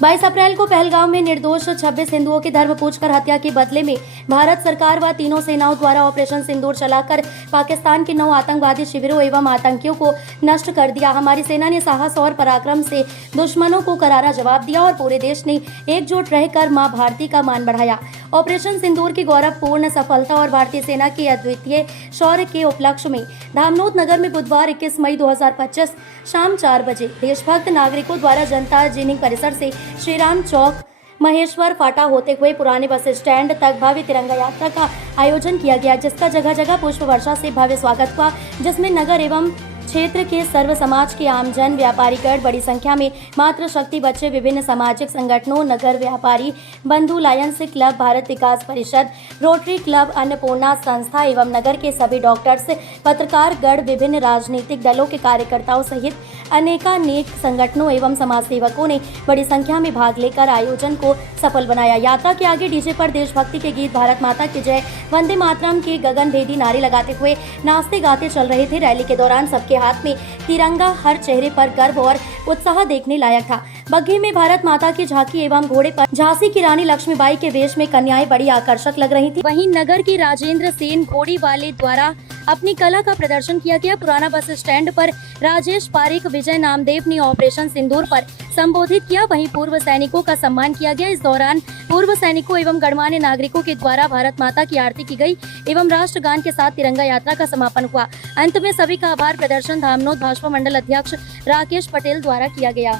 22 अप्रैल को पहलगाम में निर्दोष 26 हिंदुओं की धर्म पूछकर हत्या के बदले में भारत सरकार व तीनों सेनाओं द्वारा ऑपरेशन सिंदूर चलाकर पाकिस्तान के 9 आतंकवादी शिविरों एवं आतंकियों को नष्ट कर दिया। हमारी सेना ने साहस और पराक्रम से दुश्मनों को करारा जवाब दिया और पूरे देश ने एकजुट रहकर मां भारती का मान बढ़ाया। ऑपरेशन सिंदूर की गौरवपूर्ण सफलता और भारतीय सेना के अद्वितीय शौर्य के उपलक्ष्य में धामनोद नगर में बुधवार 21 मई 2025 शाम 4 बजे देशभक्त नागरिकों द्वारा जनता जिनिंग परिसर से श्रीराम चौक महेश्वर फाटा होते हुए पुराने बस स्टैंड तक भव्य तिरंगा यात्रा का आयोजन किया गया, जिसका जगह जगह पुष्प वर्षा से भव्य स्वागत हुआ, जिसमें नगर एवं क्षेत्र के सर्व समाज के आमजन, व्यापारीगण, बड़ी संख्या में मातृशक्ति बच्चे, विभिन्न सामाजिक संगठनों, नगर व्यापारी बंधु, लायंस क्लब, भारत विकास परिषद, रोटरी क्लब, अन्नपूर्णा संस्था एवं नगर के सभी डॉक्टर्स, पत्रकार गण, विभिन्न राजनीतिक दलों के कार्यकर्ताओं सहित अनेकानेक संगठनों एवं समाज सेवकों ने बड़ी संख्या में भाग लेकर आयोजन को सफल बनाया। यात्रा के आगे डीजे पर देशभक्ति के गीत, भारत माता की जय, वंदे मातरम के गगनभेदी नारे लगाते हुए नाचते गाते चल रहे थे। रैली के दौरान सबके हाथ में तिरंगा, हर चेहरे पर गर्व और उत्साह देखने लायक था। बग्घी में भारत माता की झांकी एवं घोड़े पर झांसी की रानी लक्ष्मीबाई के वेश में कन्याएं बड़ी आकर्षक लग रही थी। वहीं नगर की राजेंद्र सेन घोड़ी वाले द्वारा अपनी कला का प्रदर्शन किया गया। पुराना बस स्टैंड पर राजेश पारिक, विजय नामदेव ने ऑपरेशन सिंदूर पर संबोधित किया। वहीं पूर्व सैनिकों का सम्मान किया गया। इस दौरान पूर्व सैनिकों एवं गणमान्य नागरिकों के द्वारा भारत माता की आरती की गई एवं राष्ट्रगान के साथ तिरंगा यात्रा का समापन हुआ। अंत में सभी का आभार प्रदर्शन धामनोद भाजपा मंडल अध्यक्ष राकेश पटेल द्वारा किया गया।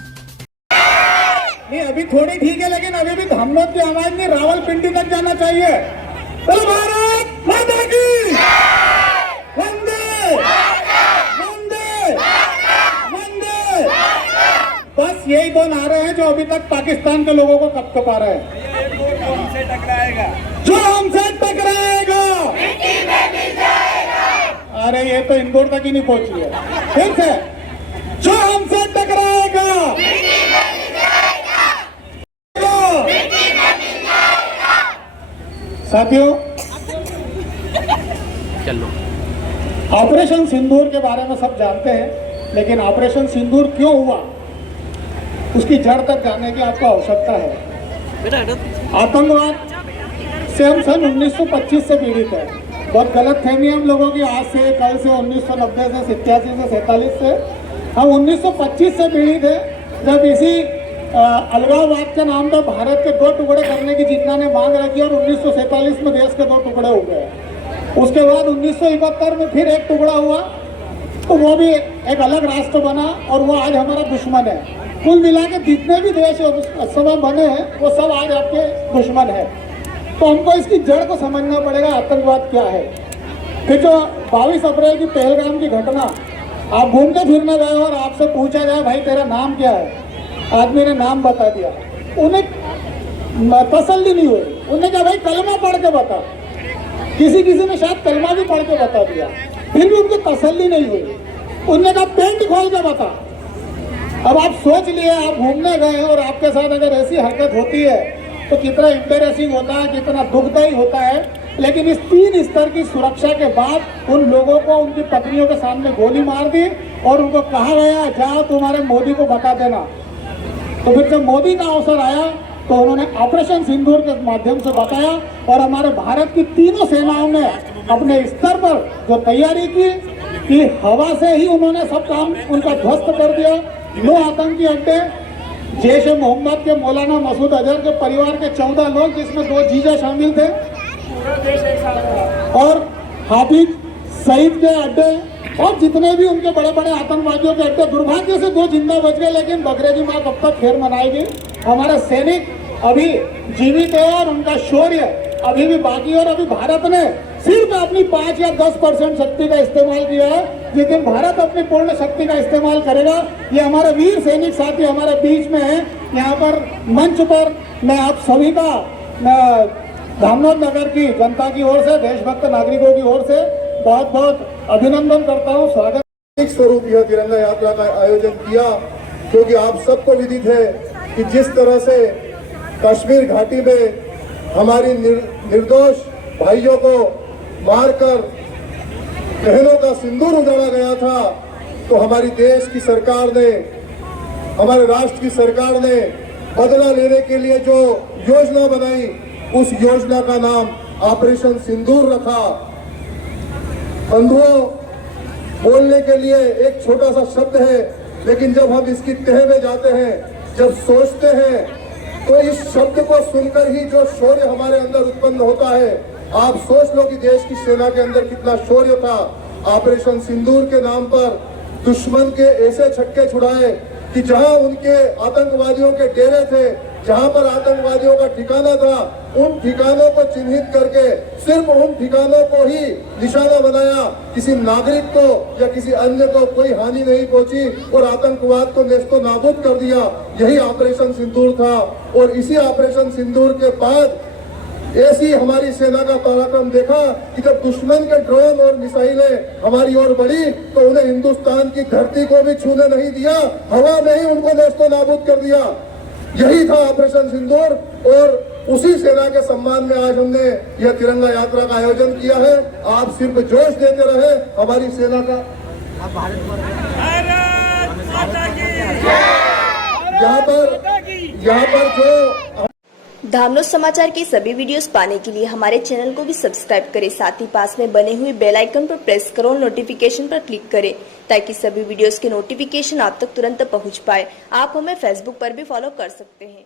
नहीं, अभी थोड़ी ठीक है, लेकिन अभी भी धामनोद की आवाज नहीं रावलपिंडी तक जाना चाहिए। बोलो भारत माता की वंदे वंदे वंदे। बस यही दो नारे हैं जो अभी तक पाकिस्तान के लोगों को कपकपा रहे हैं। जो हमसे टकराएगा अरे ये तो इंदौर तक ही नहीं पहुंची है। फिर से, जो हमसे टकराएगा साथियों, चलो ऑपरेशन सिंदूर के बारे में सब जानते हैं, लेकिन ऑपरेशन सिंदूर क्यों हुआ उसकी जड़ तक जानने की आपको आवश्यकता है। आतंकवाद से हम सन 1925 से पीड़ित है। बहुत गलत फहमी हम लोगों की आज से, कल से, 1990 से, 87 से, 47 से। हम 1925 से पीड़ित है, जब इसी अलगाववाद के नाम पर भारत के 2 टुकड़े करने की जितना ने मांग रखी और 1947 में देश के 2 टुकड़े हो गए। उसके बाद 1971 में फिर एक टुकड़ा हुआ, तो वो भी एक अलग राष्ट्र बना और वो आज हमारा दुश्मन है। कुल मिला के जितने भी देश उस समय बने हैं वो सब आज आपके दुश्मन है। तो हमको इसकी जड़ को समझना पड़ेगा, आतंकवाद क्या है। फिर जो 22 अप्रैल की पहलगाम की घटना, आप घूमते फिरने गए और आपसे पूछा जाए भाई तेरा नाम क्या है, आदमी ने नाम बता दिया, उन्हें तसल्ली नहीं हुई। उन्हें कहा भाई कलमा पढ़ के बता। किसी ने शायद कलमा भी पढ़ के बता दिया, फिर भी उनको तसल्ली नहीं हुई। उन्हें कहा पेंट खोल के बता। अब आप सोच लिए, आप घूमने गए और आपके साथ अगर ऐसी हरकत होती है तो कितना एम्बेरेसिंग होता है, कितना दुखदायी होता है। लेकिन इस 3 स्तर की सुरक्षा के बाद उन लोगों को उनकी पत्नियों के सामने गोली मार दी और उनको कहा गया जाओ तुम्हारे मोदी को बता देना। तो फिर जब मोदी का अवसर आया तो उन्होंने ऑपरेशन सिंदूर के माध्यम से बताया और हमारे भारत की तीनों सेनाओं ने अपने स्तर पर जो तैयारी की कि हवा से ही उन्होंने सब काम उनका ध्वस्त कर दिया। 9 आतंकी अड्डे, जैश ए मोहम्मद के मौलाना मसूद अजहर के परिवार के 14 लोग, जिसमें 2 जीजा शामिल थे, और हाफिज सईद के अड्डे और जितने भी उनके बड़े बड़े आतंकवादियों के अड्डे। दुर्भाग्य से 2 जिंदा बच गए, लेकिन बकरे की माँ कब तक खेर मनाएगी। हमारे सैनिक अभी जीवित है और उनका शौर्य अभी भी बाकी। और अभी भारत ने सिर्फ अपनी 5 या 10% शक्ति का इस्तेमाल किया है। जिस दिन भारत अपनी पूर्ण शक्ति का इस्तेमाल करेगा, ये हमारे वीर सैनिक साथी हमारे बीच में है। यहाँ पर मंच पर मैं आप सभी का धामनोद नगर की जनता की ओर से, देशभक्त नागरिकों की ओर से बहुत बहुत अभिनंदन करता हूँ, स्वागत। स्वरूप यह तिरंगा यात्रा का आयोजन किया, क्योंकि आप सबको विदित है कि जिस तरह से कश्मीर घाटी में हमारी निर्दोष भाइयों को मारकर बहनों का सिंदूर उजाड़ा गया था, तो हमारी देश की सरकार ने, हमारे राष्ट्र की सरकार ने बदला लेने के लिए जो योजना बनाई, उस योजना का नाम ऑपरेशन सिंदूर रखा। बंधुओं, बोलने के लिए एक छोटा सा शब्द है, लेकिन जब हम इसकी तह में जाते हैं, जब सोचते हैं, तो इस शब्द को सुनकर ही जो शौर्य हमारे अंदर उत्पन्न होता है, आप सोच लो कि देश की सेना के अंदर कितना शौर्य था। ऑपरेशन सिंदूर के नाम पर दुश्मन के ऐसे छक्के छुड़ाए कि जहां उनके आतंकवादियों के डेरे थे, जहां पर आतंकवादियों का ठिकाना था, उन ठिकानों को चिन्हित करके सिर्फ उन ठिकानों को ही निशाना बनाया। किसी नागरिक को या किसी अन्य को कोई हानि नहीं पहुंची और आतंकवाद को नेस्तो नाबूद कर दिया। यही ऑपरेशन सिंदूर था। और इसी ऑपरेशन सिंदूर के बाद ऐसी हमारी सेना का पराक्रम देखा कि जब दुश्मन के ड्रोन और मिसाइलें हमारी ओर बढ़ी तो उन्हें हिंदुस्तान की धरती को भी छूने नहीं दिया, हवा में ही उनको नेस्तो नाबूद कर दिया। यही था ऑपरेशन सिंदूर। और उसी सेना के सम्मान में आज हमने यह तिरंगा यात्रा का आयोजन किया है। आप सिर्फ जोश देते रहे हमारी सेना का। यहाँ पर जो धामनोद समाचार के सभी वीडियोस पाने के लिए हमारे चैनल को भी सब्सक्राइब करें, साथ ही पास में बने हुए बेल आइकन पर प्रेस करो और नोटिफिकेशन पर क्लिक करें, ताकि सभी वीडियोस के नोटिफिकेशन आप तक तुरंत पहुंच पाए। आप हमें फेसबुक पर भी फॉलो कर सकते हैं।